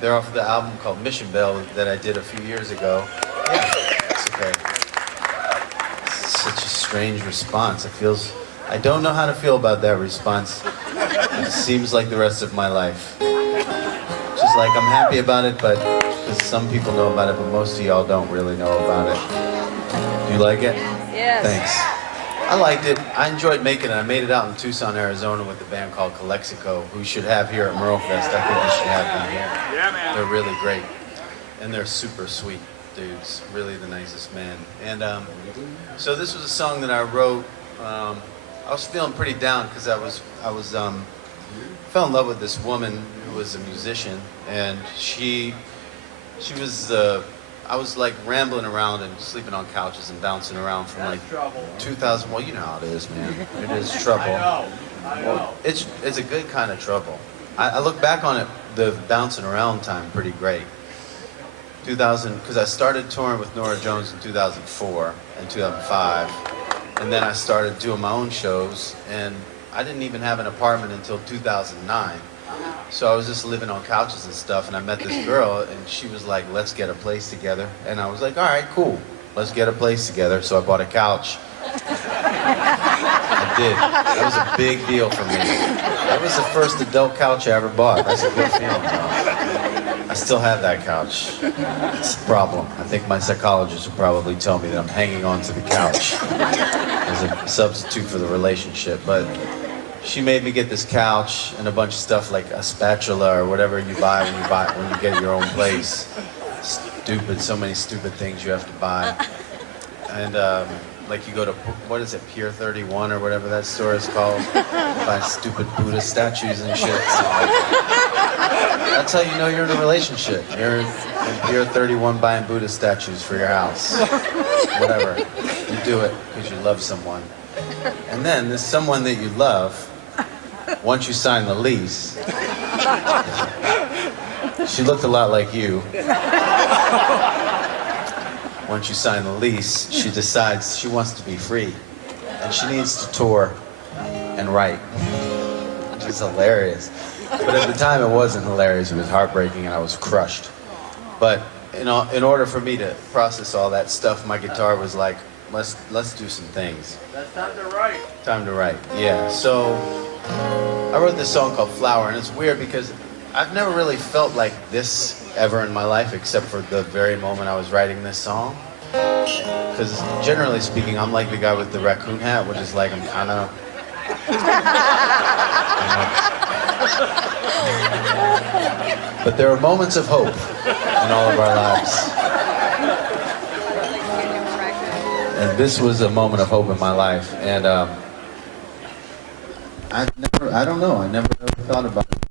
They're off the album called Mission Bell that I did a few years ago. Yeah, it's okay. It's such a strange response. I don't know how to feel about that response. It seems like the rest of my life. Just like I'm happy about it, but because some people know about it, but most of y'all don't really know about it. Do you like it? Yes. Thanks. I liked it. I enjoyed making it. I made it out in Tucson, Arizona with a band called Calexico, who we should have here at Merlefest. I think we should have them here. Yeah, man. They're really great. And they're super sweet dudes. Really the nicest man. And so this was a song that I wrote. I was feeling pretty down because I fell in love with this woman who was a musician, and she was I was like rambling around and sleeping on couches and bouncing around from like 2000. Well, you know how it is, man. It is trouble. I know. Well, it's a good kind of trouble. I look back on it, the bouncing around time, pretty great. 2000, because I started touring with Nora Jones in 2004 and 2005, and then I started doing my own shows, and I didn't even have an apartment until 2009. So I was just living on couches and stuff, and I met this girl, and she was like, let's get a place together. And I was like, all right, cool. Let's get a place together. So I bought a couch. I did. That was a big deal for me. That was the first adult couch I ever bought. That's a good feeling. I still have that couch. It's a problem. I think my psychologist would probably tell me that I'm hanging on to the couch as a substitute for the relationship. But she made me get this couch and a bunch of stuff like a spatula or whatever you buy when you get your own place. Stupid, so many stupid things you have to buy. And like you go to, what is it, Pier 31 or whatever that store is called, buy stupid Buddha statues and shit. That's how you know you're in a relationship. You're in Pier 31 buying Buddha statues for your house. Whatever. You do it because you love someone. And then there's someone that you love. Once you sign the lease, she looked a lot like you. Once you sign the lease, she decides she wants to be free. And she needs to tour and write. Which is hilarious. But at the time it wasn't hilarious, it was heartbreaking and I was crushed. But in order for me to process all that stuff, my guitar was like, let's do some things. That's time to write. Time to write, yeah. So I wrote this song called Flower, and it's weird because I've never really felt like this ever in my life except for the very moment I was writing this song. Because generally speaking, I'm like the guy with the raccoon hat, which is like I'm kind of... But there are moments of hope in all of our lives. And this was a moment of hope in my life. And I don't know, I never really thought about